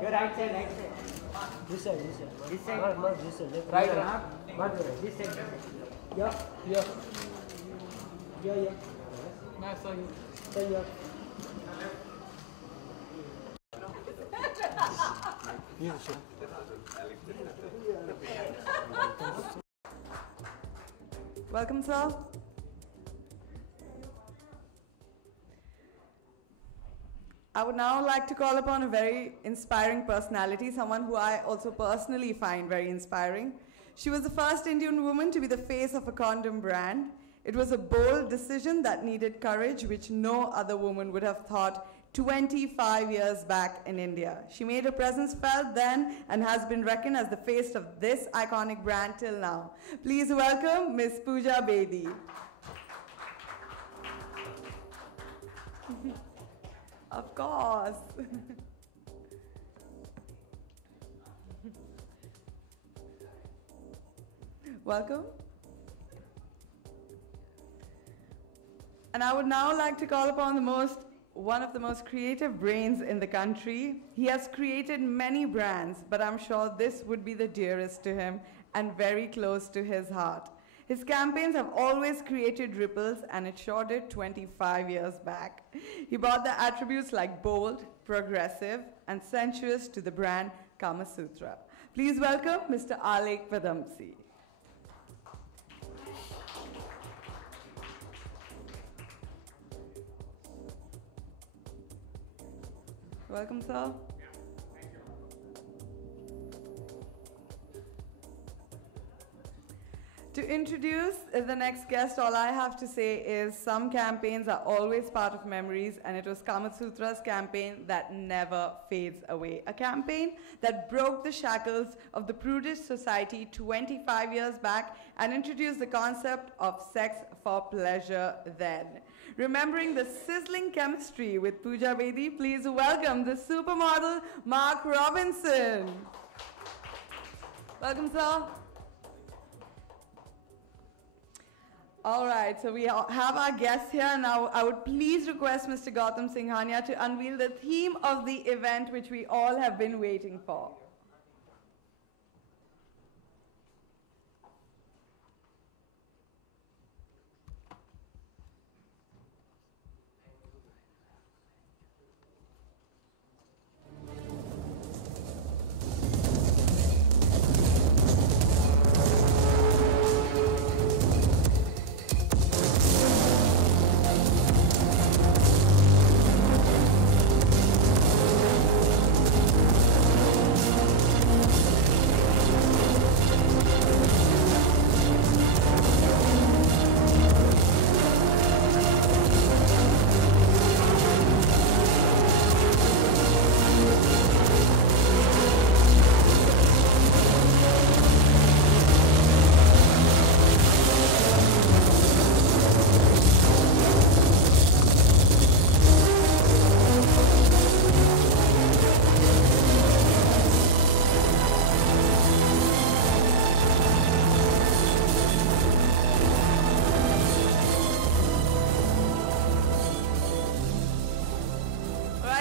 Your right side, right side. This side, this side. This side. Not this side. Right, This this side. Yeah, yeah. Yeah, yeah. Nice, so you. Stay here. Welcome, sir. I would now like to call upon a very inspiring personality, someone who I also personally find very inspiring. She was the first Indian woman to be the face of a condom brand. It was a bold decision that needed courage, which no other woman would have thought 25 years back in India. She made her presence felt then and has been reckoned as the face of this iconic brand till now. Please welcome Ms. Pooja Bedi. Of course. Welcome. And I would now like to call upon one of the most creative brains in the country. He has created many brands, but I'm sure this would be the dearest to him and very close to his heart. His campaigns have always created ripples, and it sure did 25 years back. He brought the attributes like bold, progressive, and sensuous to the brand Kamasutra. Please welcome Mr. Alek Padamsi. Welcome, sir. To introduce the next guest, all I have to say is some campaigns are always part of memories, and it was Kamasutra's campaign that never fades away. A campaign that broke the shackles of the prudish society 25 years back and introduced the concept of sex for pleasure then. Remembering the sizzling chemistry with Pooja Bedi, please welcome the supermodel Mark Robinson. Welcome, sir. All right, so we have our guests here. Now, I would please request Mr. Gautam Singhania to unveil the theme of the event, which we all have been waiting for.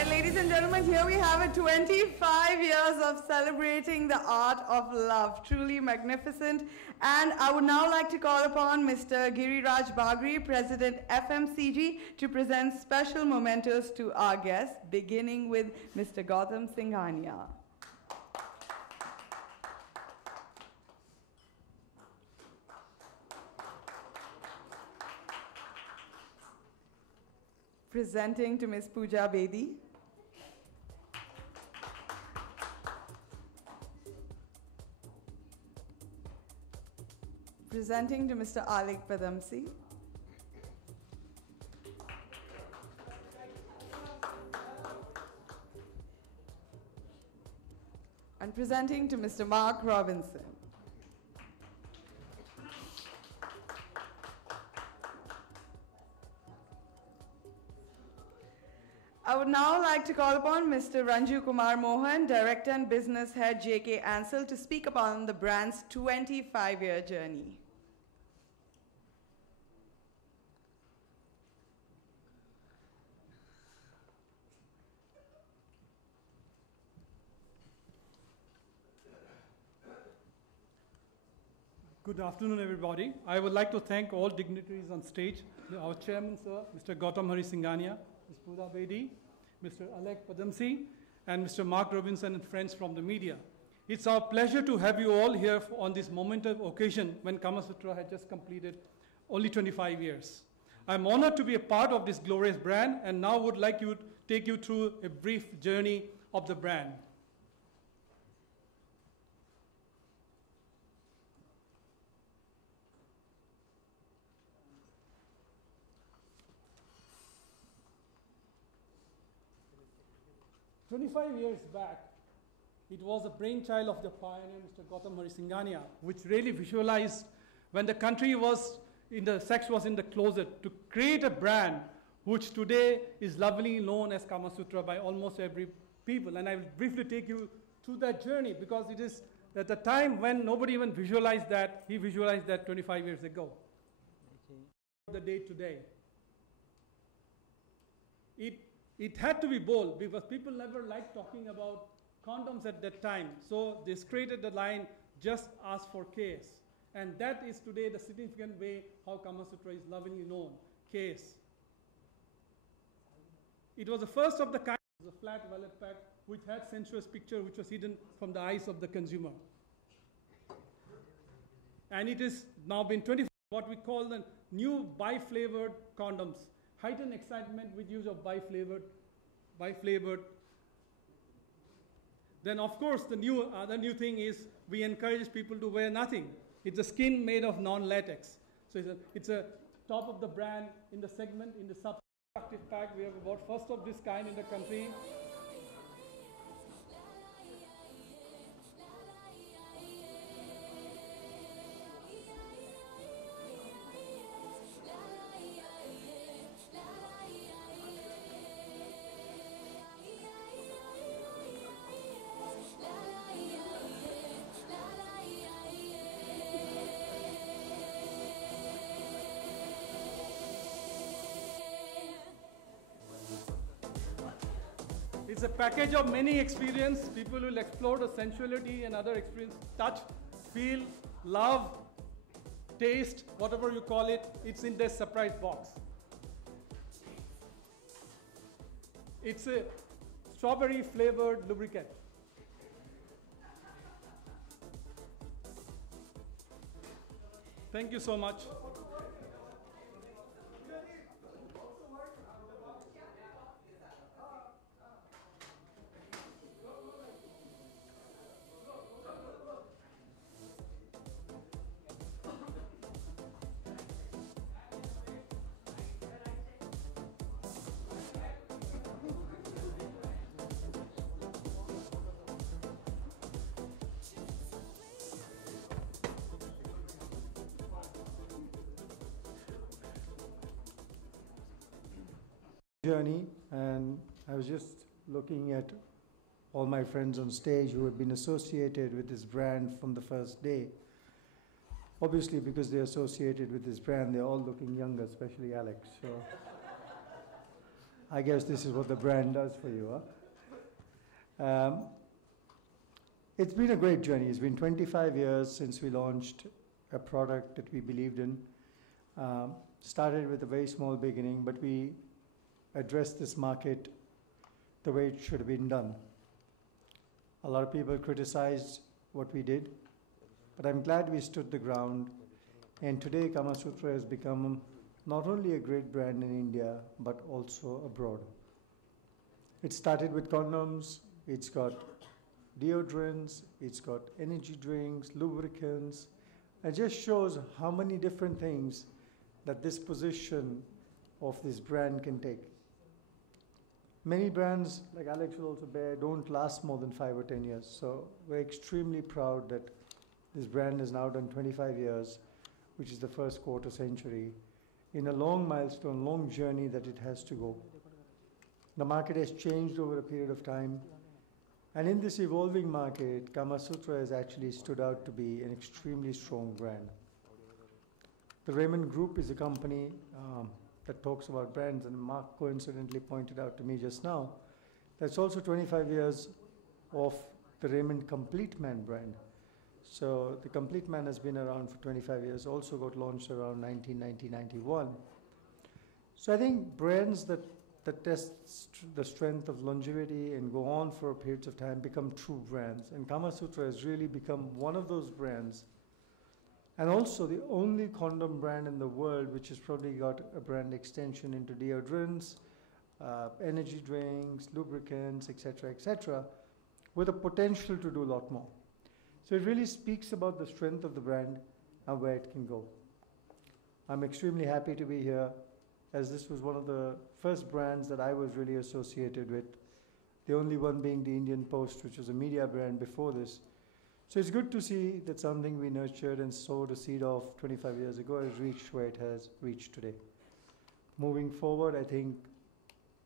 Ladies and gentlemen, here we have it, 25 years of celebrating the art of love. Truly magnificent. And I would now like to call upon Mr. Giriraj Bagri, President FMCG, to present special mementos to our guests, beginning with Mr. Gautam Singhania. Presenting to Ms. Pooja Bedi. Presenting to Mr. Alek Padamsi. And presenting to Mr. Mark Robinson. I would now like to call upon Mr. Ranju Kumar Mohan, Director and Business Head, JK Ansel, to speak upon the brand's 25-year journey. Good afternoon, everybody. I would like to thank all dignitaries on stage, our chairman, sir, Mr. Gautam Hari Singhania, Ms. Pooja Bedi, Mr. Alec Padamsi, and Mr. Mark Robinson and friends from the media. It's our pleasure to have you all here on this momentous occasion when Kamasutra had just completed only 25 years. I'm honored to be a part of this glorious brand and now would like to take you through a brief journey of the brand. "25 years back, it was a brainchild of the pioneer, Mr. Gautam Hari Singhania, which really visualized when the country was sex was in the closet, to create a brand which today is lovingly known as Kamasutra by almost every people. And I will briefly take you through that journey because it is at the time when nobody even visualized that, he visualized that 25 years ago. The day today. It had to be bold because people never liked talking about condoms at that time. So they created the line, just ask for case. And that is today the significant way how Kamasutra is lovingly known, case. It was the first of the kind, it was a flat wallet pack which had sensuous picture which was hidden from the eyes of the consumer. And it has now been 25, what we call the new bi-flavored condoms. Heightened excitement with use of bi-flavored. Then of course the other new thing is we encourage people to wear nothing. It's a skin made of non-latex. So it's a top of the brand in the segment, in the sub-active pack. We have about first of this kind in the country. It's a package of many experiences. People will explore the sensuality and other experience, touch, feel, love, taste, whatever you call it. It's in this surprise box. It's a strawberry flavored lubricant. Thank you so much. Journey, and I was just looking at all my friends on stage who have been associated with this brand from the first day. Obviously, because they're associated with this brand, they're all looking younger, especially Alex. So I guess this is what the brand does for you, huh? It's been a great journey. It's been 25 years since we launched a product that we believed in. Started with a very small beginning, but we addressed this market the way it should have been done. A lot of people criticized what we did, but I'm glad we stood the ground. And today Kamasutra has become not only a great brand in India, but also abroad. It started with condoms, it's got deodorants, it's got energy drinks, lubricants. It just shows how many different things that this position of this brand can take. Many brands, like Alex will also bear, don't last more than 5 or 10 years. So we're extremely proud that this brand has now done 25 years, which is the first quarter century, in a long milestone, long journey that it has to go. The market has changed over a period of time. And in this evolving market, Kamasutra has actually stood out to be an extremely strong brand. The Raymond Group is a company that talks about brands, and Mark coincidentally pointed out to me just now, that's also 25 years of the Raymond Complete Man brand. So the Complete Man has been around for 25 years, also got launched around 1990-91. So I think brands that test the strength of longevity and go on for periods of time become true brands. And Kamasutra has really become one of those brands, and also the only condom brand in the world which has probably got a brand extension into deodorants, energy drinks, lubricants, etc., with the potential to do a lot more. So it really speaks about the strength of the brand and where it can go. I'm extremely happy to be here, as this was one of the first brands that I was really associated with, the only one being the Indian Post, which was a media brand before this. So it's good to see that something we nurtured and sowed a seed of 25 years ago has reached where it has reached today. Moving forward, I think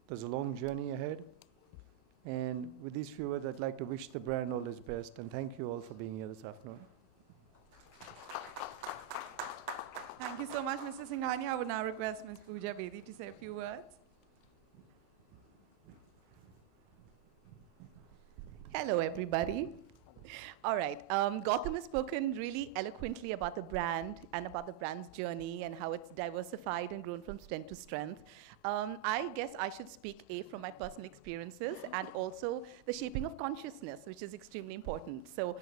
there's a long journey ahead. And with these few words, I'd like to wish the brand all its best, and thank you all for being here this afternoon. Thank you so much, Mr. Singhania. I would now request Ms. Pooja Bedi to say a few words. Hello, everybody. All right, Gautam has spoken really eloquently about the brand and about the brand's journey and how it's diversified and grown from strength to strength. I guess I should speak from my personal experiences and also the shaping of consciousness, which is extremely important. So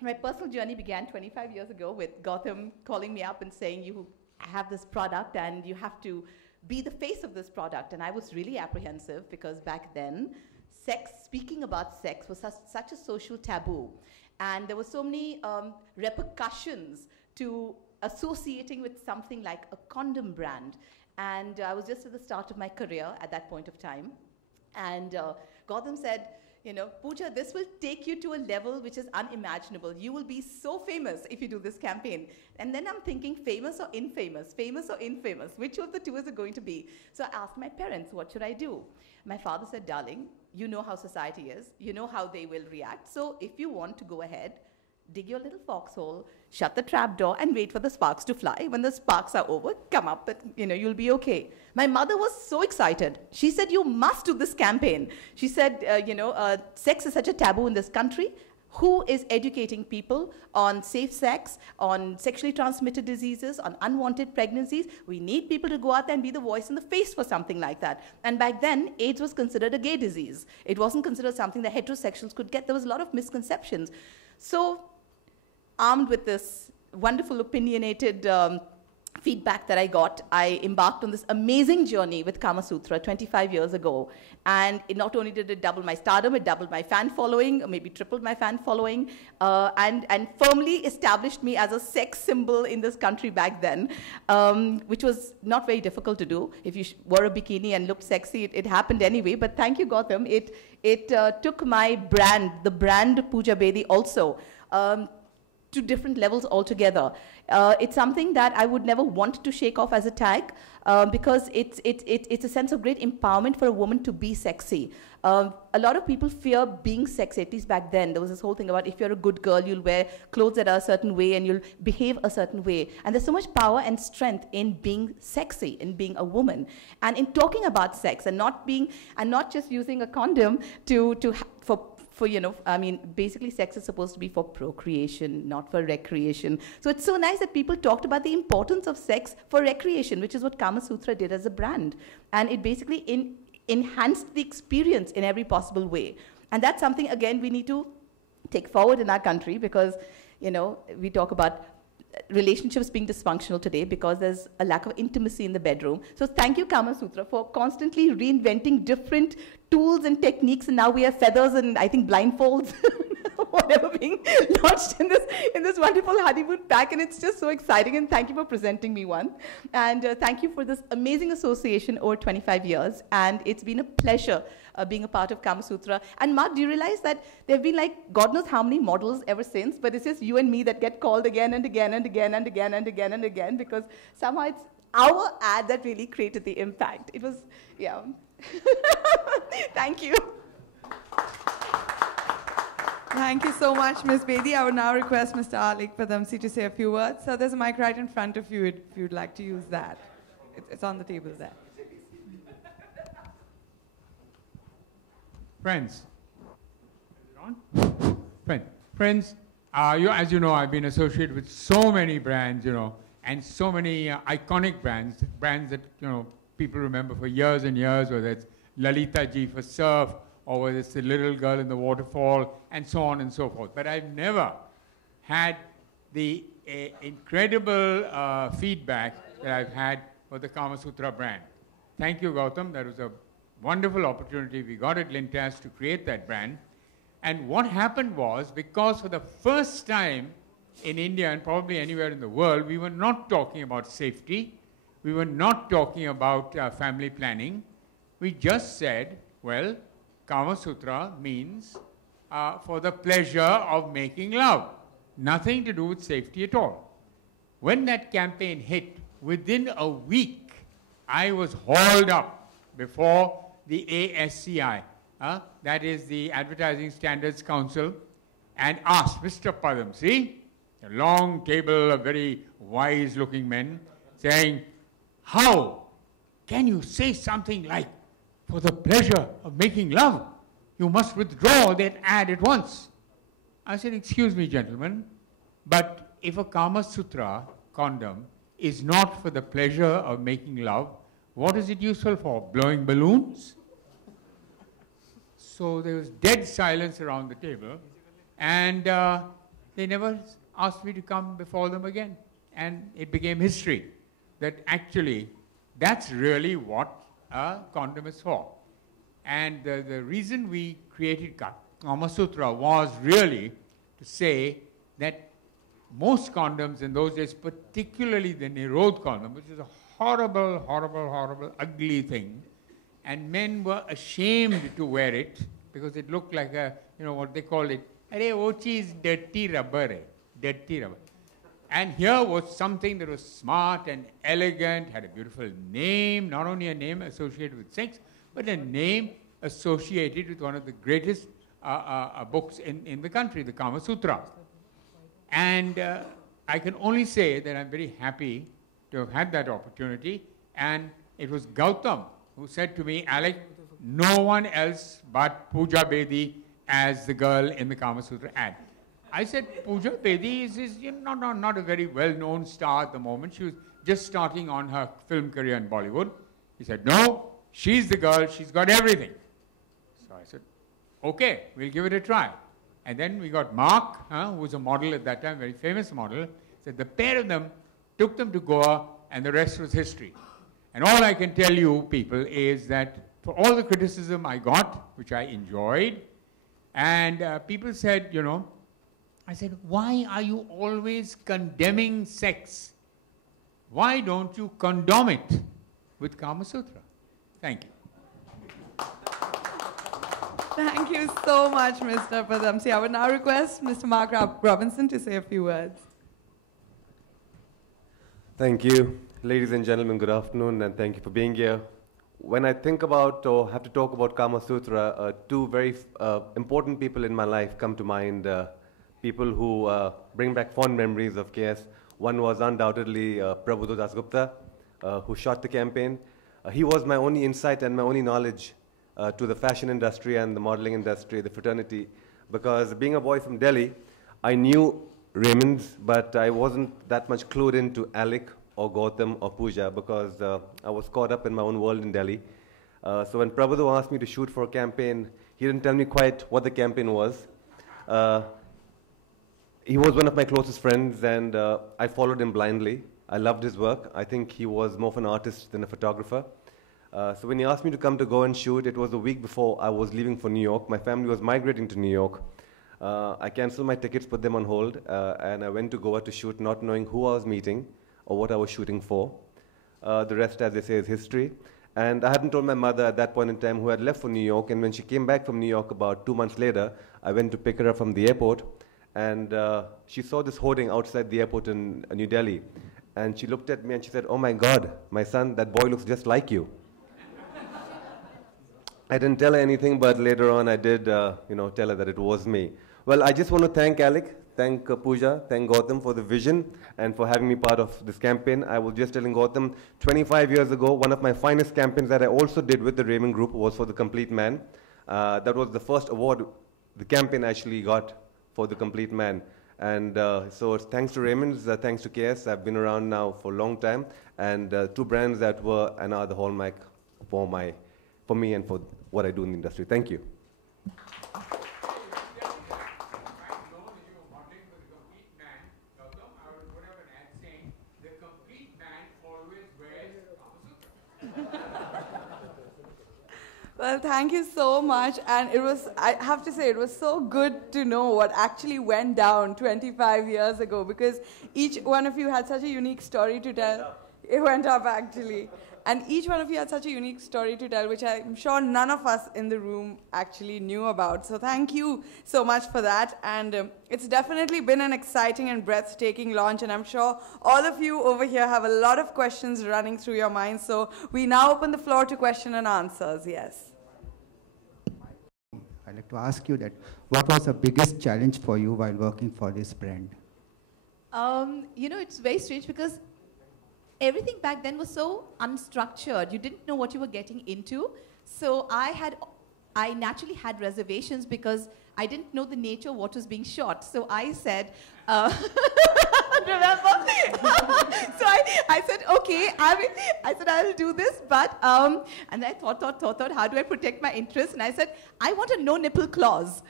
my personal journey began 25 years ago with Gautam calling me up and saying, you have this product and you have to be the face of this product. And I was really apprehensive because back then, speaking about sex was such a social taboo. And there were so many repercussions to associating with something like a condom brand. And I was just at the start of my career at that point of time. And Gautam said, you know, Pooja, this will take you to a level which is unimaginable. You will be so famous if you do this campaign. And then I'm thinking, famous or infamous? Famous or infamous? Which of the two is it going to be? So I asked my parents, what should I do? My father said, darling, you know how society is. You know how they will react. So if you want to go ahead, dig your little foxhole, shut the trap door, and wait for the sparks to fly. When the sparks are over, come up, but you'll be okay. My mother was so excited. She said, you must do this campaign. She said, sex is such a taboo in this country. Who is educating people on safe sex, on sexually transmitted diseases, on unwanted pregnancies? We need people to go out there and be the voice in the face for something like that. And back then, AIDS was considered a gay disease. It wasn't considered something that heterosexuals could get. There was a lot of misconceptions. So, armed with this wonderful opinionated feedback that I got, I embarked on this amazing journey with Kamasutra 25 years ago. And not only did it double my stardom, it doubled my fan following, or maybe tripled my fan following, and firmly established me as a sex symbol in this country back then, which was not very difficult to do. If you wore a bikini and looked sexy, it happened anyway. But thank you, Gautam. It took my brand, the brand Pooja Bedi also, to different levels altogether. It's something that I would never want to shake off as a tag because it's a sense of great empowerment for a woman to be sexy. A lot of people fear being sexy, at least back then. There was this whole thing about if you're a good girl, you'll wear clothes that are a certain way and you'll behave a certain way. And there's so much power and strength in being sexy, in being a woman. And in talking about sex and not just using a condom basically sex is supposed to be for procreation, not for recreation. So it's so nice that people talked about the importance of sex for recreation, which is what Kamasutra did as a brand. And it basically enhanced the experience in every possible way. And that's something, again, we need to take forward in our country because, we talk about relationships being dysfunctional today because there's a lack of intimacy in the bedroom. So thank you, Kamasutra, for constantly reinventing different tools and techniques, and now we have feathers and I think blindfolds, whatever being launched in this wonderful honeymoon pack, and it's just so exciting, and thank you for presenting me one. And thank you for this amazing association over 25 years, and it's been a pleasure being a part of Kamasutra. And Mark, do you realize that there have been like God knows how many models ever since, but it's just you and me that get called again and again and again and again and again and again because somehow it's our ad that really created the impact. It was, yeah. Thank you. Thank you so much, Ms. Bedi. I would now request Mr. Alik Padamsi to say a few words. So there's a mic right in front of you if you'd like to use that. It's on the table there. Friends, is it on? Friends, as you know, I've been associated with so many brands, and so many iconic brands that, people remember for years and years, whether it's Lalita Ji for surf, or whether it's the little girl in the waterfall, and so on and so forth. But I've never had the incredible feedback that I've had for the Kamasutra brand. Thank you, Gautam. That was a wonderful opportunity we got at Lintas to create that brand. And what happened was, because for the first time in India and probably anywhere in the world, we were not talking about safety. We were not talking about family planning. We just said, well, Kamasutra means for the pleasure of making love. Nothing to do with safety at all. When that campaign hit, within a week, I was hauled up before the ASCI, that is the Advertising Standards Council, and asked Mr. Padamsi, a long table of very wise-looking men, saying, how can you say something like, for the pleasure of making love? You must withdraw that ad at once. I said, excuse me, gentlemen, but if a Kamasutra condom is not for the pleasure of making love, what is it useful for? Blowing balloons? So there was dead silence around the table, and they never asked me to come before them again. And it became history, that actually that's really what a condom is for. And the reason we created Kamasutra was really to say that most condoms in those days, particularly the Nirod condom, which is a horrible, horrible, horrible, ugly thing, and men were ashamed to wear it because it looked like a, what they call it, "Arey, wo cheez dirty rubber hai, dirty rubber." And here was something that was smart and elegant, had a beautiful name, not only a name associated with sex, but a name associated with one of the greatest books in the country, the Kamasutra. And I can only say that I'm very happy to have had that opportunity. And it was Gautam who said to me, Alec, no one else but Pooja Bedi as the girl in the Kamasutra ad. I said, Pooja Bedi is not a very well-known star at the moment. She was just starting on her film career in Bollywood. He said, no, she's the girl. She's got everything. So I said, okay, we'll give it a try. And then we got Mark, who was a model at that time, very famous model. Said the pair of them took them to Goa, and the rest was history. And all I can tell you, people, is that for all the criticism I got, which I enjoyed, and people said, I said, why are you always condemning sex? Why don't you condom it with Kamasutra? Thank you. Thank you so much, Mr. Padamsi. I would now request Mr. Mark Robinson to say a few words. Thank you. Ladies and gentlemen, good afternoon, and thank you for being here. When I think about or have to talk about Kamasutra, two very important people in my life come to mind, people who bring back fond memories of KS. One was undoubtedly Prabhudas Dasgupta, who shot the campaign. He was my only insight and my only knowledge to the fashion industry and the modeling industry, the fraternity, because being a boy from Delhi, I knew Raymond's, but I wasn't that much clued into Alec or Gautam or Pooja because I was caught up in my own world in Delhi. So when Prabhudas asked me to shoot for a campaign, he didn't tell me quite what the campaign was. He was one of my closest friends, and I followed him blindly. I loved his work. I think he was more of an artist than a photographer. So when he asked me to come to go and shoot, it was a week before I was leaving for New York. My family was migrating to New York. I canceled my tickets, put them on hold, and I went to Goa to shoot, not knowing who I was meeting or what I was shooting for. The rest, as they say, is history. And I hadn't told my mother at that point in time, who had left for New York, and when she came back from New York about 2 months later, I went to pick her up from the airport, and she saw this hoarding outside the airport in New Delhi. And she looked at me and she said, oh my God, my son, that boy looks just like you. I didn't tell her anything, but later on I did, tell her that it was me. Well, I just want to thank Alec, thank Pooja, thank Gautam for the vision and for having me part of this campaign. I was just telling Gautam, 25 years ago, one of my finest campaigns that I also did with the Raymond Group was for the Complete Man. That was the first award the campaign actually got for the Complete Man. And so it's thanks to Raymond's, thanks to KS. I've been around now for a long time, and two brands that were and are the hallmark for me and for what I do in the industry. Thank you. Well, thank you so much. And I have to say, it was so good to know what actually went down 25 years ago, because each one of you had such a unique story to tell. It went up, actually. And each one of you had such a unique story to tell, which I'm sure none of us in the room actually knew about. So thank you so much for that. And it's definitely been an exciting and breathtaking launch. And I'm sure all of you over here have a lot of questions running through your minds. So we now open the floor to question and answers. Yes. I'd like to ask you that, what was the biggest challenge for you while working for this brand? It's very strange because everything back then was so unstructured. You didn't know what you were getting into. So I naturally had reservations because I didn't know the nature of what was being shot. So I said, remember? So I said, okay, I said, I'll do this, but, and I thought, how do I protect my interests? And I said, I want a no nipple clause.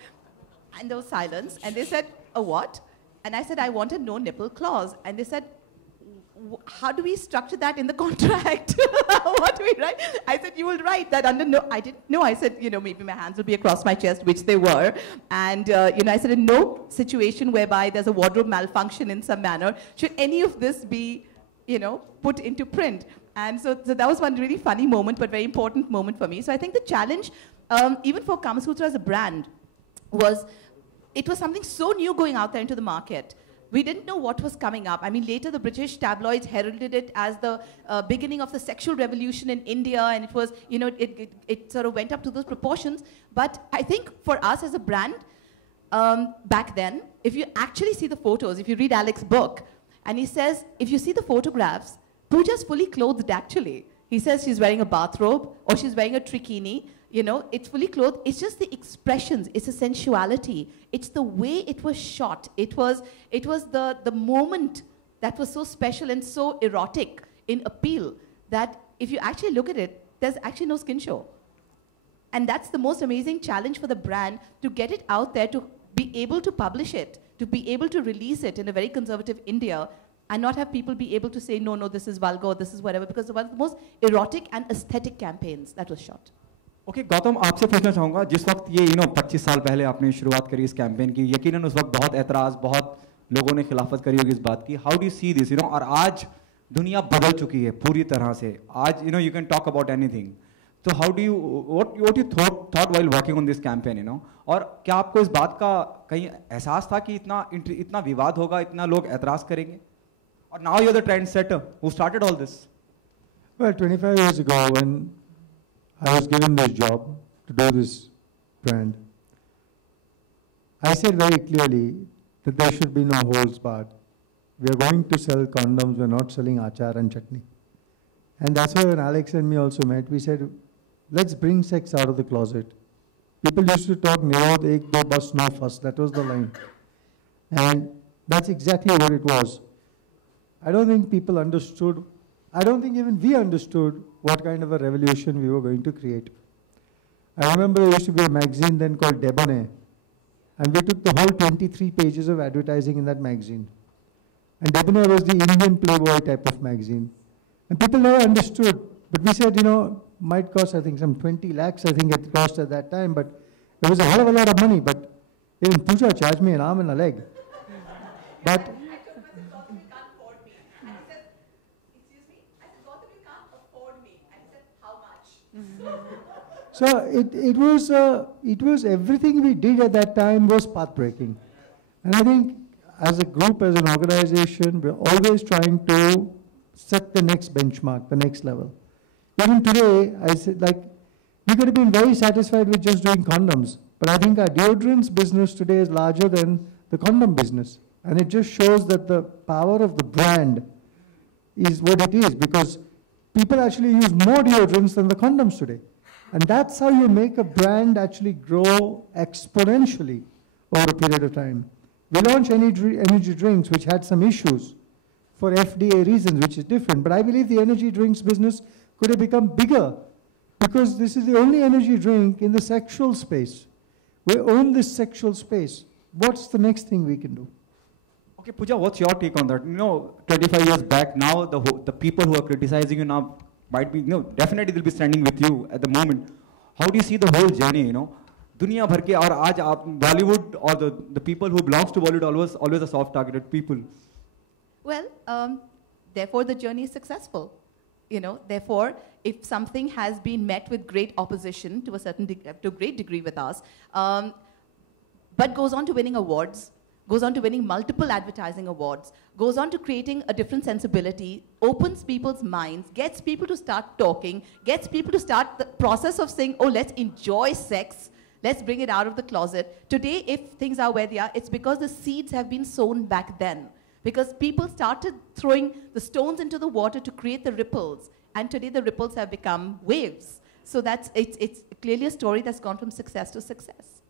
And there was silence, and they said, a what? And I said, I want a no nipple clause. And they said, how do we structure that in the contract? What do we write? I said, you will write that under no. I didn't know. I said, maybe my hands will be across my chest, which they were. And, I said, in no situation whereby there's a wardrobe malfunction in some manner, should any of this be, put into print. And so that was one really funny moment, but very important moment for me. So I think the challenge, even for Kamasutra as a brand, it was something so new going out there into the market. We didn't know what was coming up. I mean, later the British tabloids heralded it as the beginning of the sexual revolution in India, and it was, it sort of went up to those proportions. But I think for us as a brand, back then, if you actually see the photos, if you read Alec's book, and he says, if you see the photographs, Pooja's fully clothed actually. He says she's wearing a bathrobe, or she's wearing a trikini. It's fully clothed. It's just the expressions. It's a sensuality. It's the way it was shot. It was the moment that was so special and so erotic in appeal that if you actually look at it, there's actually no skin show. And that's the most amazing challenge for the brand, to get it out there, to be able to publish it, to be able to release it in a very conservative India, and not have people be able to say, no, this is vulgar, this is whatever, because it was the most erotic and aesthetic campaigns that was shot. Okay Gautam, आपसे पूछना चाहूँगा, जिस वक्त ये 25 साल पहले आपने शुरुआत करी इस कैंपेन की, यकीनन उस वक्त बहुत एतराज़, बहुत लोगों ने खिलाफत करी होगी इस बात की. How do you see this, और आज दुनिया बदल चुकी है पूरी तरह से. आज you can talk about anything. तो how do you what you thought while working on this campaign, और क्या आपको इस बात का कहीं एहसास था कि इतना विवाद होगा, इतना लोग एतराज़ करेंगे? और now you are the trend setter who started all this. Well, 25 years ago, when I was given this job to do this brand, I said very clearly that there should be no holds barred. We are going to sell condoms, we are not selling achar and chutney. And that's why when Alex and me also met, we said, let's bring sex out of the closet. People used to talk, Nirod, ek do bas, no fuss. That was the line. And that's exactly what it was. I don't think people understood, I don't think even we understood what kind of a revolution we were going to create. I remember there used to be a magazine then called Debonair, and we took the whole 23 pages of advertising in that magazine. And Debonair was the Indian Playboy type of magazine. And people never understood, but we said, might cost, I think, some 20 lakhs, I think it cost at that time, but it was a hell of a lot of money, but even Pooja charged me an arm and a leg. But so it was everything we did at that time was path-breaking. And I think as a group, as an organization, we're always trying to set the next benchmark, the next level. Even today, I said, we could have been very satisfied with just doing condoms. But I think our deodorants business today is larger than the condom business. And it just shows that the power of the brand is what it is, because people actually use more deodorants than the condoms today. And that's how you make a brand actually grow exponentially over a period of time. We launched energy drinks, which had some issues for FDA reasons, which is different. But I believe the energy drinks business could have become bigger, because this is the only energy drink in the sexual space. We own this sexual space. What's the next thing we can do? Okay, Pooja, what's your take on that? 25 years back, now the people who are criticizing you now might be, definitely they'll be standing with you at the moment. How do you see the whole journey, दुनिया भर के और आज आप Bollywood or the people who belongs to Bollywood always a soft targeted people. Well, therefore the journey is successful. Therefore, if something has been met with great opposition to a great degree with us, but goes on to winning awards, goes on to winning multiple advertising awards, goes on to creating a different sensibility, opens people's minds, gets people to start talking, gets people to start the process of saying, oh, let's enjoy sex, let's bring it out of the closet. Today, if things are where they are, it's because the seeds have been sown back then. Because people started throwing the stones into the water to create the ripples. And today the ripples have become waves. So it's clearly a story that's gone from success to success.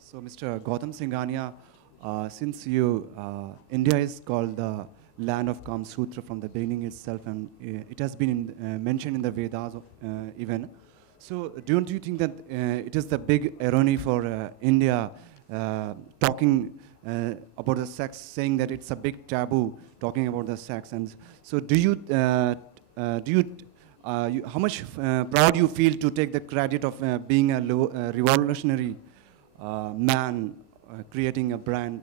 So Mr. Gautam Singhania, since India is called the land of Kamasutra from the beginning itself, and it has been mentioned in the Vedas even. So don't you think that it is the big irony for India talking about the sex, saying that it's a big taboo talking about the sex? And so how much proud you feel to take the credit of being a revolutionary man creating a brand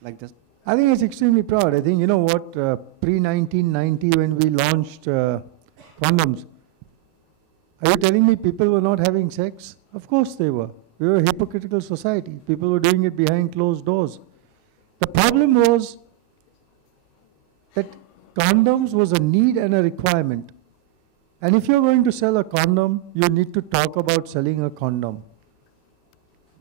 like this? I think it's extremely proud. I think, pre-1990 when we launched condoms, are you telling me people were not having sex? Of course they were. We were a hypocritical society. People were doing it behind closed doors. The problem was that condoms was a need and a requirement. And if you're going to sell a condom, you need to talk about selling a condom.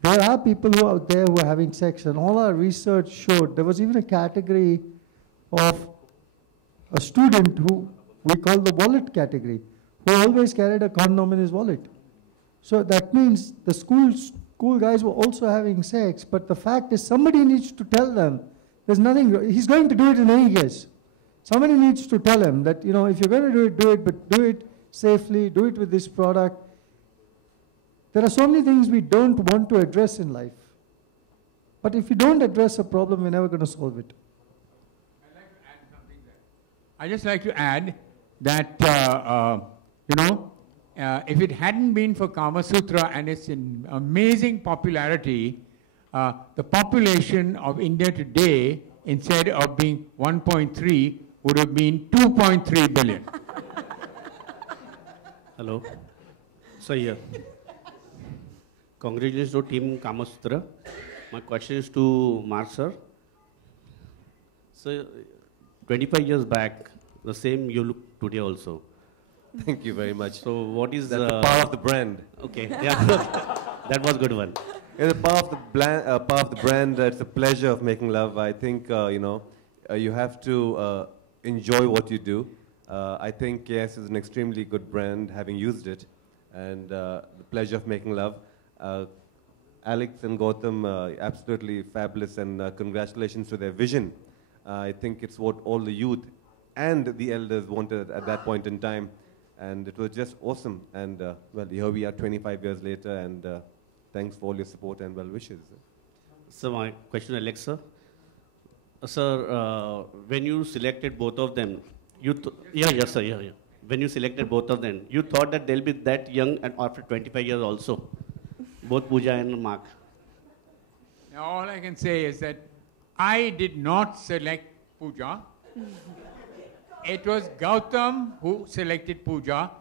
There are people who are out there who are having sex, and all our research showed, there was even a category of a student who we call the wallet category, who always carried a condom in his wallet. So that means the school guys were also having sex, but the fact is somebody needs to tell them there's nothing, he's going to do it in any case. Somebody needs to tell him that, if you're going to do it, but do it safely, do it with this product. There are so many things we don't want to address in life. But if you don't address a problem, we're never going to solve it. I'd like to add something there. I'd just like to add that, if it hadn't been for Kamasutra and its amazing popularity, the population of India today, instead of being 1.3, would have been 2.3 billion. Hello. So here. Congratulations to Team Kamasutra. My question is to Mark sir. So, 25 years back, the same you look today also. Thank you very much. So what is the power of the brand? Okay, yeah, that was a good one. Yeah, the power of the brand. It's a pleasure of making love. I think you have to enjoy what you do. I think yes, it's an extremely good brand, having used it, and the pleasure of making love. Alex and Gautam, absolutely fabulous, and congratulations to their vision. I think it's what all the youth and the elders wanted at that point in time, and it was just awesome. And well, here we are 25 years later, and thanks for all your support and well wishes. So my question, Alex sir. Sir, when you selected both of them, yes sir. When you selected both of them, you thought that they'll be that young and after 25 years also, both Pooja and Mark. Now, all I can say is that I did not select Pooja. It was Gautam who selected Pooja.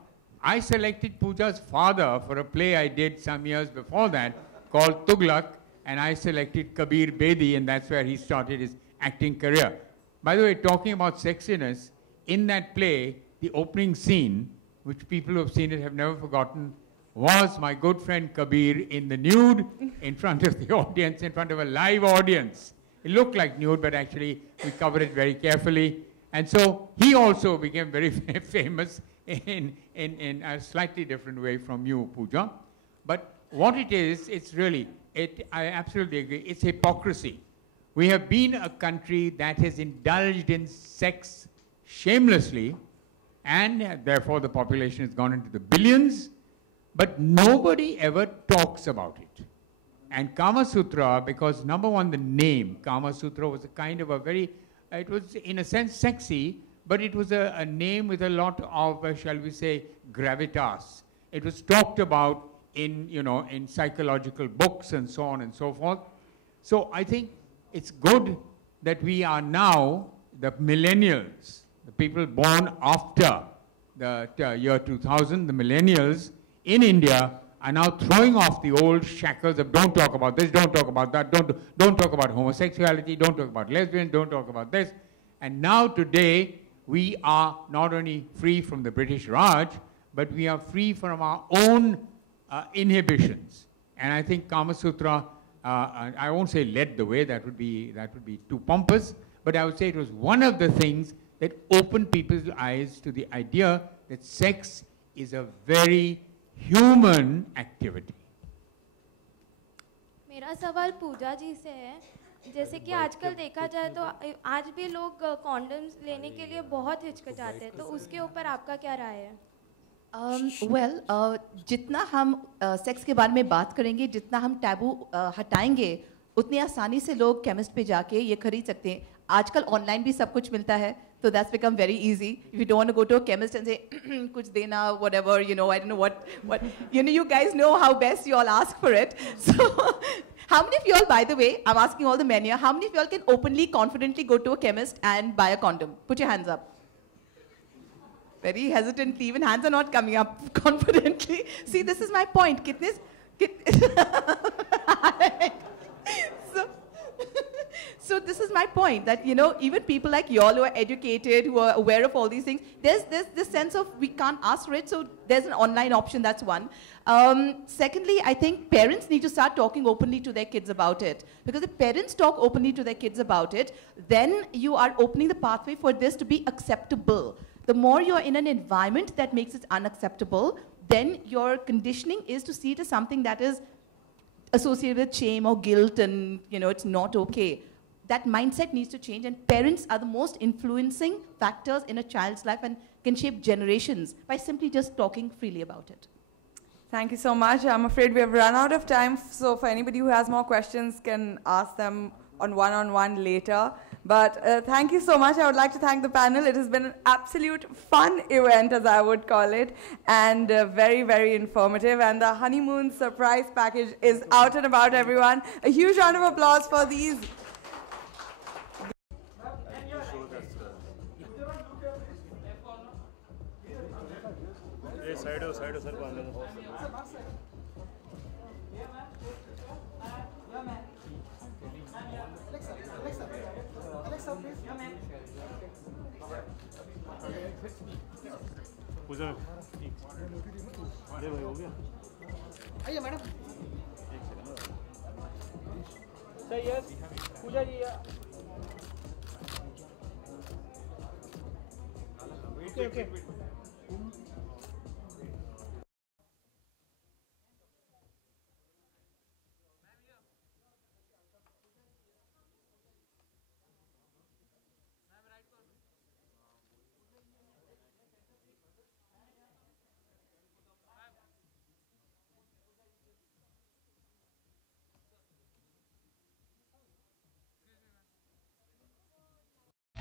I selected Pooja's father for a play I did some years before that called Tughlaq, and I selected Kabir Bedi, and that's where he started his acting career. By the way, talking about sexiness, in that play, the opening scene, which people who have seen it have never forgotten, was my good friend Kabir in the nude in front of the audience, in front of a live audience. It looked like nude, but actually we covered it very carefully. And so he also became very famous in a slightly different way from you, Pooja. But what it is, it's really, I absolutely agree, it's hypocrisy. We have been a country that has indulged in sex shamelessly, and therefore the population has gone into the billions, but nobody ever talks about it. And Kamasutra, because number one, the name, Kamasutra was a kind of a very, it was in a sense sexy, but it was a name with a lot of, shall we say, gravitas. It was talked about in, in psychological books and so on and so forth. So I think it's good that we are now, the millennials, the people born after the year 2000, the millennials in India are now throwing off the old shackles of don't talk about this, don't talk about that, don't talk about homosexuality, don't talk about lesbians, don't talk about this. And now today, we are not only free from the British Raj, but we are free from our own inhibitions. And I think Kamasutra, I won't say led the way, that would be too pompous, but I would say it was one of the things that opened people's eyes to the idea that sex is a very human activity. मेरा सवाल पूजा जी से है, जैसे कि आजकल देखा जाए तो आज भी लोग कॉन्डम्स लेने के लिए बहुत हिचकिचाते हैं, तो उसके ऊपर आपका क्या राय है? जितना हम सेक्स के बारे में बात करेंगे, जितना हम टैबू हटाएंगे, उतनी आसानी से लोग केमिस्ट पे जाके ये खरीद सकते हैं. आजकल ऑनलाइन भी सब कुछ मिलता है, so that's become very easy. If you don't want to go to a chemist and say, kuch dena, whatever, I don't know what, you guys know how best you all ask for it. So, how many of you all, by the way, I'm asking all the men here, how many of you all can openly, confidently go to a chemist and buy a condom? Put your hands up. Very hesitantly, even hands are not coming up confidently. See, this is my point. So this is my point, that, even people like you all who are educated, who are aware of all these things, there's this sense of we can't ask for it, so there's an online option, that's one. Secondly, I think parents need to start talking openly to their kids about it. Because if parents talk openly to their kids about it, then you are opening the pathway for this to be acceptable. The more you're in an environment that makes it unacceptable, then your conditioning is to see it as something that is associated with shame or guilt and, it's not okay. That mindset needs to change, and parents are the most influencing factors in a child's life and can shape generations by simply just talking freely about it. Thank you so much. I'm afraid we have run out of time, so for anybody who has more questions can ask them on one-on-one later. But thank you so much. I would like to thank the panel. It has been an absolute fun event, as I would call it, and very, very informative. And the honeymoon surprise package is out and about, everyone. A huge round of applause for these. पूजा अरे भाई हो गया आइए madam सही है Pooja ji okay okay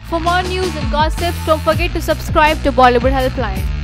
For more news and gossips, don't forget to subscribe to Bollywood Helpline.